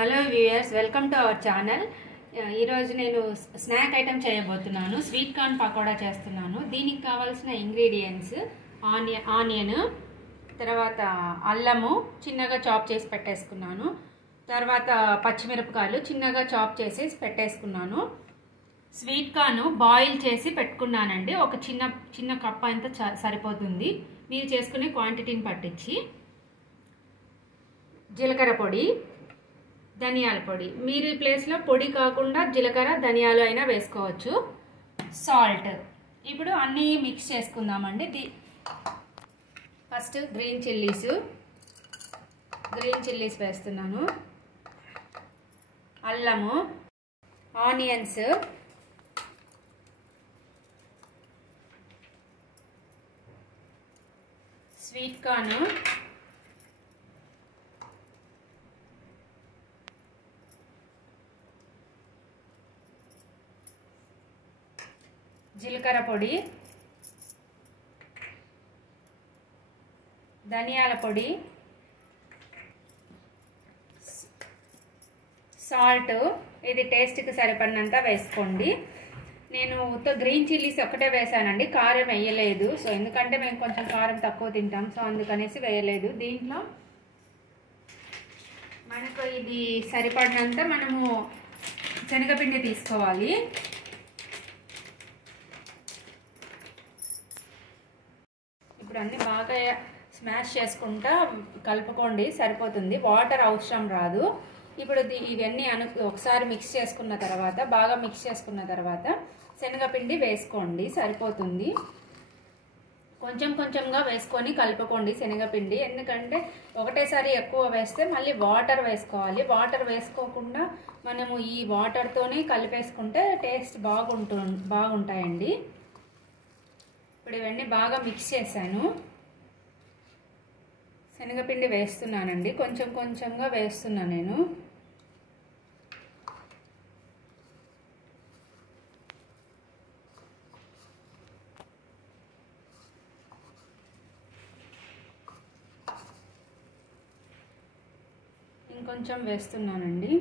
Hello viewers, welcome to our channel. ఈరోజు నేను snack item చేయబోతున్నాను. స్వీట్ కార్న్ పకోడా చేస్తున్నాను. దీనికి కావాల్సిన ఇంగ్రీడియంట్స్ ఆనియన్, తర్వాత అల్లము చిన్నగా చాప్ చేసి పెట్టేసుకున్నాను. తర్వాత పచ్చిమిరపకాయలు చిన్నగా చాప్ చేసి పెట్టేసుకున్నాను. స్వీట్ కార్న్ బాయిల్ చేసి పెట్టుకున్నానండి. ఒక చిన్న కప్ అంతా సరిపోతుంది మీరు చేసుకునే క్వాంటిటీని పట్టించి. జీలకర్ర పొడి, ధనియాల పొడి, మీరు ఈ ప్లేస్లో పొడి కాకుండా జీలకర్ర ధనియాలు అయినా వేసుకోవచ్చు. సాల్ట్. ఇప్పుడు అన్నీ మిక్స్ చేసుకుందామండి. ఫస్ట్ గ్రీన్ చిల్లీస్ వేస్తున్నాను. అల్లము, ఆనియన్స్, స్వీట్ కార్న్, జీలకర్ర పొడి, ధనియాల పొడి, సాల్ట్. ఇది టేస్ట్కి సరిపడినంత వేసుకోండి. నేను గ్రీన్ చిల్లీస్ ఒక్కటే వేసానండి, కారం వేయలేదు. సో ఎందుకంటే మేము కొంచెం కారం తక్కువ తింటాం, సో అందుకనేసి వేయలేదు. దీంట్లో మనకు ఇది సరిపడినంత మనము శనగపిండి తీసుకోవాలి. ఇప్పుడు అన్నీ బాగా స్మాష్ చేసుకుంటా కలుపుకోండి, సరిపోతుంది. వాటర్ అవసరం రాదు. ఇప్పుడు ఇవన్నీ ఒకసారి బాగా మిక్స్ చేసుకున్న తర్వాత శనగపిండి వేసుకోండి, సరిపోతుంది. కొంచెం కొంచెంగా వేసుకొని కలుపుకోండి శనగపిండి. ఎందుకంటే ఒకటేసారి ఎక్కువ వేస్తే మళ్ళీ వాటర్ వేసుకోవాలి. వాటర్ వేసుకోకుండా మనము ఈ వాటర్తోనే కలిపేసుకుంటే టేస్ట్ బాగుంటాయండి. ఇప్పుడు ఇవన్నీ బాగా మిక్స్ చేశాను. శనగపిండి వేస్తున్నానండి, కొంచెం కొంచెంగా వేస్తున్నాను నేను. ఇంకొంచెం వేస్తున్నానండి.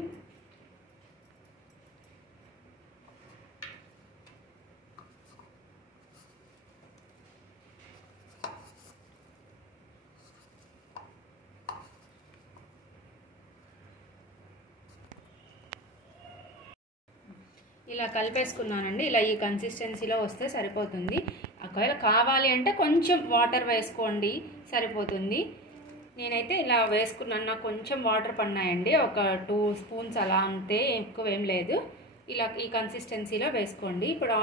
ఇలా కలిపేసుకున్నానండి. ఇలా ఈ కన్సిస్టెన్సీలో వస్తే సరిపోతుంది. ఒకవేళ కావాలి అంటే కొంచెం వాటర్ వేసుకోండి, సరిపోతుంది. నేనైతే ఇలా వేసుకున్నాను, నాకు కొంచెం వాటర్ పడినాయండి, ఒక 2 స్పూన్స్ అలా, అంతే, ఎక్కువ ఏం లేదు. ఇలా ఈ కన్సిస్టెన్సీలో వేసుకోండి. ఇప్పుడు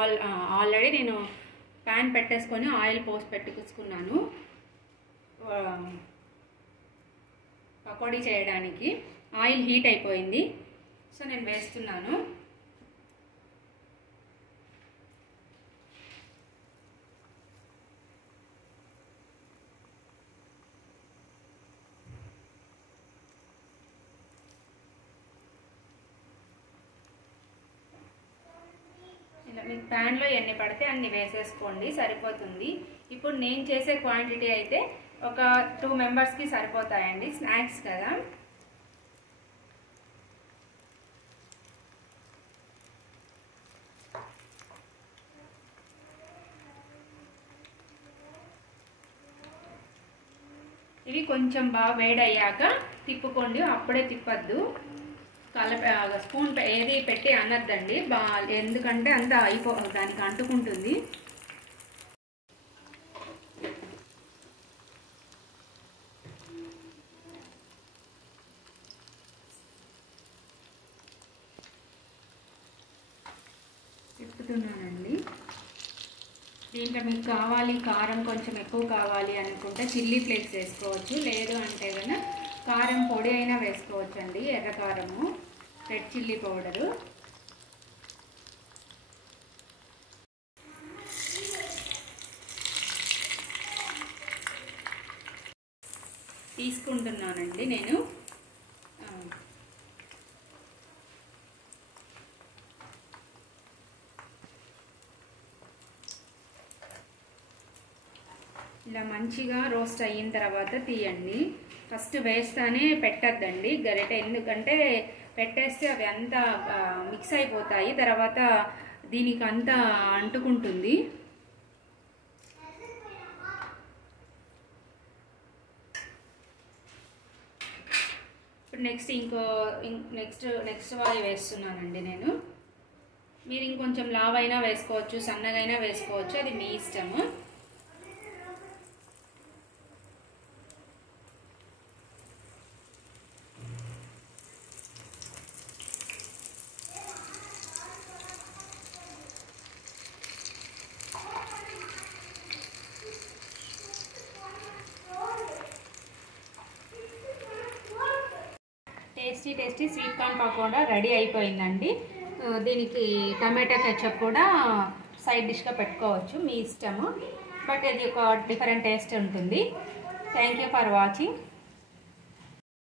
ఆల్రెడీ నేను ప్యాన్ పెట్టేసుకొని ఆయిల్ పోసి పెట్టుకున్నాను పకోడీ చేయడానికి. ఆయిల్ హీట్ అయిపోయింది, సో నేను వేస్తున్నాను. మీకు ప్యాన్లో ఎన్ని పడితే అన్ని వేసేసుకోండి, సరిపోతుంది. ఇప్పుడు నేను చేసే క్వాంటిటీ అయితే ఒక 2 మెంబర్స్కి సరిపోతాయండి, స్నాక్స్ కదా. ఇవి కొంచెం బాగా వేడయ్యాక తిప్పుకోండి, అప్పుడే తిప్పద్దు. స్పూన్ ఏది పెట్టి అనద్దండి, ఎందుకంటే అంతా దానికి అంటుకుంటుంది. తిప్పుతున్నానండి. దీంట్లో మీకు కారం కొంచెం ఎక్కువ కావాలి అనుకుంటే చిల్లీ ఫ్లేక్స్ వేసుకోవచ్చు, లేదు అంటే కనుక కారం పొడి అయినా వేసుకోవచ్చు అండి. ఎర్ర కారము, రెడ్ చిల్లీ పౌడరు. తీసుకుంటున్నానండి నేను. ఇలా మంచిగా రోస్ట్ అయిన తర్వాత తీయండి. ఫస్ట్ వేస్తానే పెట్టద్దండి గరిటె, ఎందుకంటే పెట్టేస్తే అవి అంతా మిక్స్ అయిపోతాయి, తర్వాత దీనికి అంతా అంటుకుంటుంది. ఇప్పుడు నెక్స్ట్ వాయి వేస్తున్నానండి నేను. మీరు ఇంకొంచెం లావైనా వేసుకోవచ్చు, సన్నగైనా వేసుకోవచ్చు, అది మీ ఇష్టము. Tasty sweet corn pakoda ready అయిపోయిందండి. దీనికి టమాటా కెచప్ కూడా సైడ్ డిష్గా పెట్టుకోవచ్చు, మీ ఇష్టము. బట్ ఇది ఒక డిఫరెంట్ టేస్ట్ ఉంటుంది. Thank you for watching.